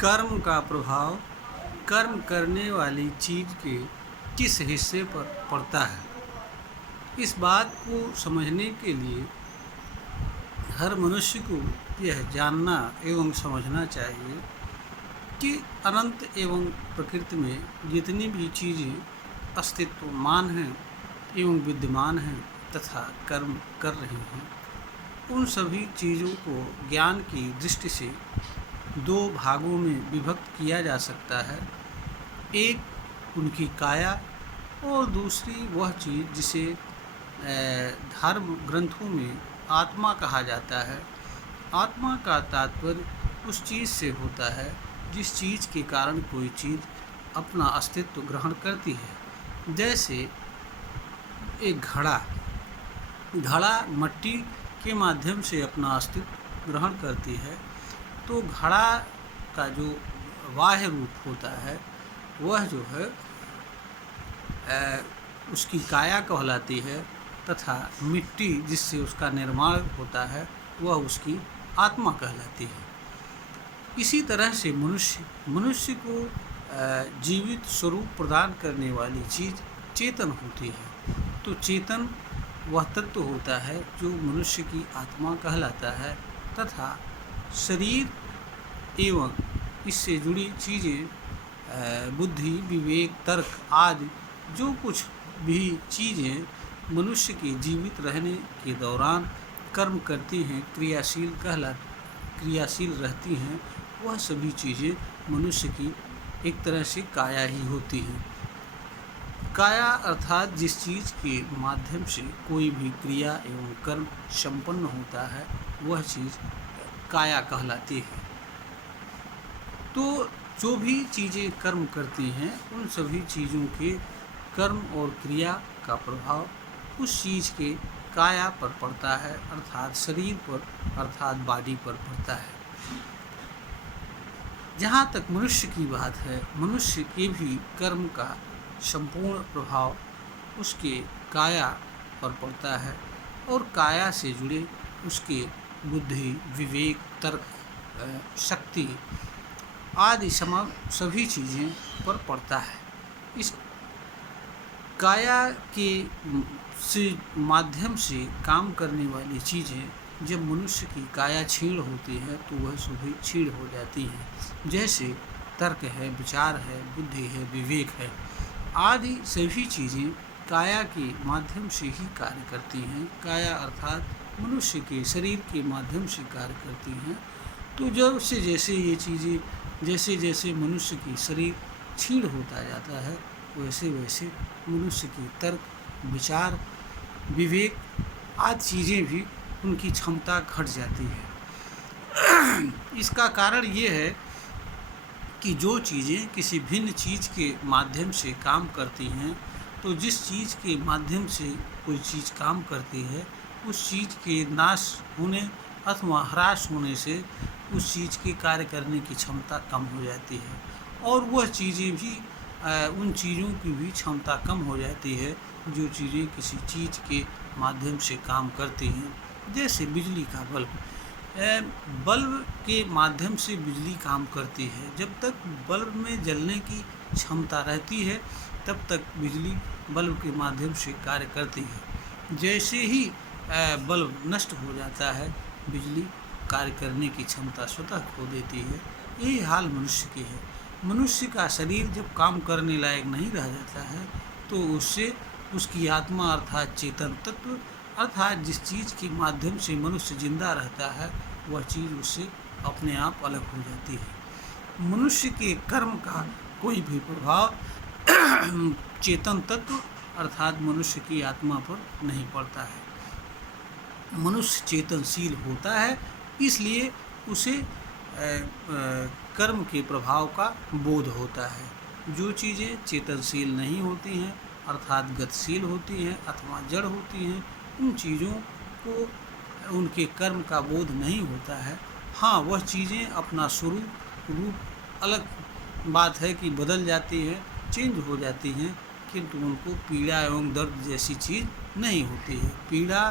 कर्म का प्रभाव कर्म करने वाली चीज़ के किस हिस्से पर पड़ता है। इस बात को समझने के लिए हर मनुष्य को यह जानना एवं समझना चाहिए कि अनंत एवं प्रकृति में जितनी भी चीज़ें अस्तित्वमान हैं एवं विद्यमान हैं तथा कर्म कर रही हैं, उन सभी चीज़ों को ज्ञान की दृष्टि से दो भागों में विभक्त किया जा सकता है। एक उनकी काया और दूसरी वह चीज़ जिसे धर्म ग्रंथों में आत्मा कहा जाता है। आत्मा का तात्पर्य उस चीज़ से होता है जिस चीज़ के कारण कोई चीज़ अपना अस्तित्व ग्रहण करती है। जैसे एक घड़ा मिट्टी के माध्यम से अपना अस्तित्व ग्रहण करती है, तो घड़ा का जो बाह्य रूप होता है वह जो है उसकी काया कहलाती है तथा मिट्टी जिससे उसका निर्माण होता है वह उसकी आत्मा कहलाती है। इसी तरह से मनुष्य को जीवित स्वरूप प्रदान करने वाली चीज़ चेतन होती है। तो चेतन वह तत्व होता है जो मनुष्य की आत्मा कहलाता है तथा शरीर एवं इससे जुड़ी चीज़ें बुद्धि, विवेक, तर्क आदि जो कुछ भी चीज़ें मनुष्य के जीवित रहने के दौरान कर्म करती हैं, क्रियाशील रहती हैं, वह सभी चीज़ें मनुष्य की एक तरह से काया ही होती हैं। काया अर्थात जिस चीज़ के माध्यम से कोई भी क्रिया एवं कर्म संपन्न होता है वह चीज़ काया कहलाती है। तो जो भी चीज़ें कर्म करती हैं उन सभी चीज़ों के कर्म और क्रिया का प्रभाव उस चीज़ के काया पर पड़ता है, अर्थात शरीर पर, अर्थात बॉडी पर पड़ता है। जहाँ तक मनुष्य की बात है, मनुष्य के भी कर्म का संपूर्ण प्रभाव उसके काया पर पड़ता है और काया से जुड़े उसके बुद्धि, विवेक, तर्क, शक्ति आदि सभी चीज़ें पर पड़ता है। इस काया के माध्यम से काम करने वाली चीज़ें जब मनुष्य की काया क्षीण होती है तो वह सभी क्षीण हो जाती हैं। जैसे तर्क है, विचार है, बुद्धि है, विवेक है आदि सभी चीज़ें काया के माध्यम से ही कार्य करती हैं। काया अर्थात मनुष्य के शरीर के माध्यम से कार्य करती हैं। तो जब से जैसे ये चीज़ें जैसे मनुष्य की शरीर क्षीण होता जाता है वैसे वैसे मनुष्य की तर्क, विचार, विवेक आदि चीज़ें भी उनकी क्षमता घट जाती है। इसका कारण ये है कि जो चीज़ें किसी भिन्न चीज़ के माध्यम से काम करती हैं, तो जिस चीज़ के माध्यम से कोई चीज़ काम करती है उस चीज़ के नाश होने अथवा ह्रास होने से उस चीज़ के कार्य करने की क्षमता कम हो जाती है और वह चीज़ें भी उन चीज़ों की भी क्षमता कम हो जाती है जो चीज़ें किसी चीज़ के माध्यम से काम करती हैं। जैसे बिजली का बल्ब के माध्यम से बिजली काम करती है। जब तक बल्ब में जलने की क्षमता रहती है तब तक बिजली बल्ब के माध्यम से कार्य करती है। जैसे ही बल्ब नष्ट हो जाता है बिजली कार्य करने की क्षमता स्वतः खो देती है। यही हाल मनुष्य की है। मनुष्य का शरीर जब काम करने लायक नहीं रह जाता है तो उससे उसकी आत्मा अर्थात चेतन तत्व अर्थात जिस चीज़ के माध्यम से मनुष्य जिंदा रहता है वह चीज़ उससे अपने आप अलग हो जाती है। मनुष्य के कर्म का कोई भी प्रभाव चेतन तत्व अर्थात मनुष्य की आत्मा पर नहीं पड़ता है। मनुष्य चेतनशील होता है इसलिए उसे कर्म के प्रभाव का बोध होता है। जो चीज़ें चेतनशील नहीं होती हैं अर्थात गतिशील होती हैं अथवा जड़ होती हैं उन चीज़ों को उनके कर्म का बोध नहीं होता है। हाँ, वह चीज़ें अपना रूप अलग बात है कि बदल जाती हैं, चेंज हो जाती हैं, किंतु उनको पीड़ा एवं दर्द जैसी चीज़ नहीं होती है। पीड़ा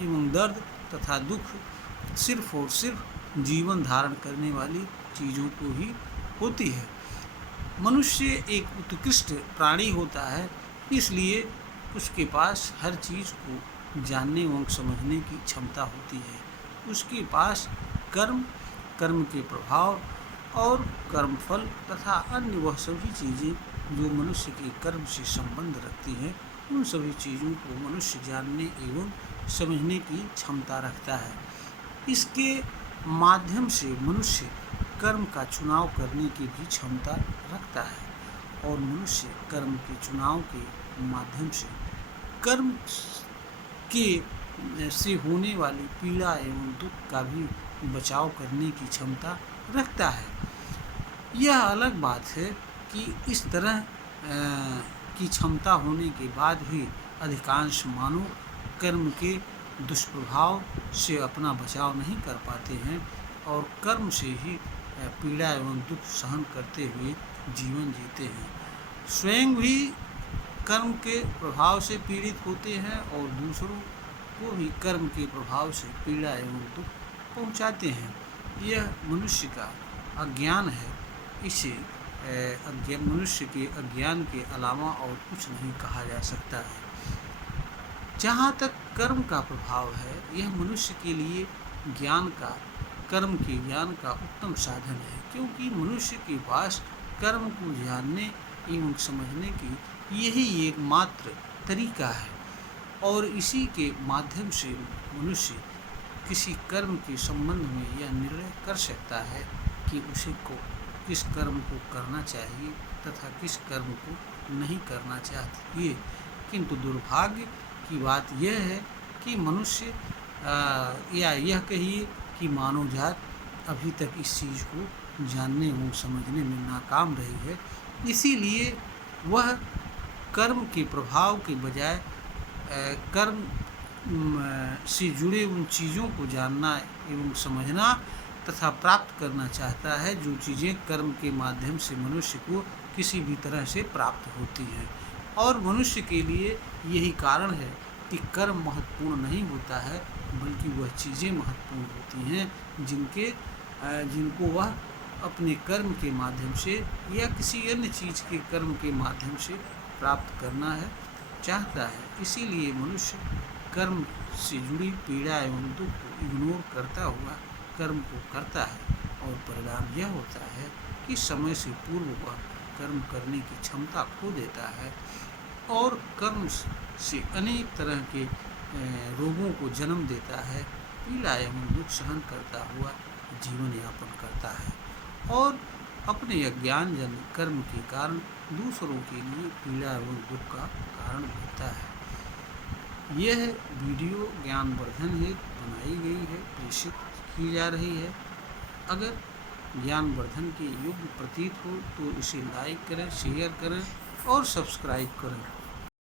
एवं दर्द तथा दुख सिर्फ और सिर्फ जीवन धारण करने वाली चीज़ों को ही होती है। मनुष्य एक उत्कृष्ट प्राणी होता है, इसलिए उसके पास हर चीज़ को जानने एवं समझने की क्षमता होती है। उसके पास कर्म, कर्म के प्रभाव और कर्मफल तथा अन्य वह सभी चीज़ें जो मनुष्य के कर्म से संबंध रखती हैं, उन सभी चीज़ों को मनुष्य जानने एवं समझने की क्षमता रखता है। इसके माध्यम से मनुष्य कर्म का चुनाव करने की भी क्षमता रखता है और मनुष्य कर्म के चुनाव के माध्यम से कर्म के से होने वाली पीड़ा एवं दुख का भी बचाव करने की क्षमता रखता है। यह अलग बात है कि इस तरह की क्षमता होने के बाद भी अधिकांश मानव कर्म के दुष्प्रभाव से अपना बचाव नहीं कर पाते हैं और कर्म से ही पीड़ा एवं दुख सहन करते हुए जीवन जीते हैं। स्वयं भी कर्म के प्रभाव से पीड़ित होते हैं और दूसरों को भी कर्म के प्रभाव से पीड़ा एवं दुख पहुंचाते हैं। यह मनुष्य का अज्ञान है। इसे मनुष्य के अज्ञान के अलावा और कुछ नहीं कहा जा सकता है। जहाँ तक कर्म का प्रभाव है, यह मनुष्य के लिए ज्ञान का, कर्म के ज्ञान का उत्तम साधन है, क्योंकि मनुष्य के पास कर्म को जानने एवं समझने की यही एकमात्र तरीका है और इसी के माध्यम से मनुष्य किसी कर्म के संबंध में यह निर्णय कर सकता है कि उसे को किस कर्म को करना चाहिए तथा किस कर्म को नहीं करना चाहिए। किंतु दुर्भाग्य की बात यह है कि मनुष्य या यह कहिए कि मानव जात अभी तक इस चीज़ को जानने एवं समझने में नाकाम रही है। इसीलिए वह कर्म के प्रभाव के बजाय कर्म से जुड़े उन चीज़ों को जानना एवं समझना तथा प्राप्त करना चाहता है, जो चीज़ें कर्म के माध्यम से मनुष्य को किसी भी तरह से प्राप्त होती हैं। और मनुष्य के लिए यही कारण है कि कर्म महत्वपूर्ण नहीं होता है, बल्कि वह चीज़ें महत्वपूर्ण होती हैं जिनको वह अपने कर्म के माध्यम से या किसी अन्य चीज़ के कर्म के माध्यम से प्राप्त करना है चाहता है। इसीलिए मनुष्य कर्म से जुड़ी पीड़ा एवं दुख को इग्नोर करता हुआ कर्म को करता है और परिणाम यह होता है कि समय से पूर्व वह कर्म करने की क्षमता खो देता है और कर्म से अनेक तरह के रोगों को जन्म देता है, पीड़ा एवं दुख सहन करता हुआ जीवन यापन करता है और अपने अज्ञानजन्य कर्म के कारण दूसरों के लिए पीड़ा एवं दुख का कारण बनता है। यह वीडियो ज्ञानवर्धन हेतु बनाई गई है, प्रेषित की जा रही है। अगर ज्ञानवर्धन के योग्य प्रतीत हो तो इसे लाइक करें, शेयर करें और सब्सक्राइब करें।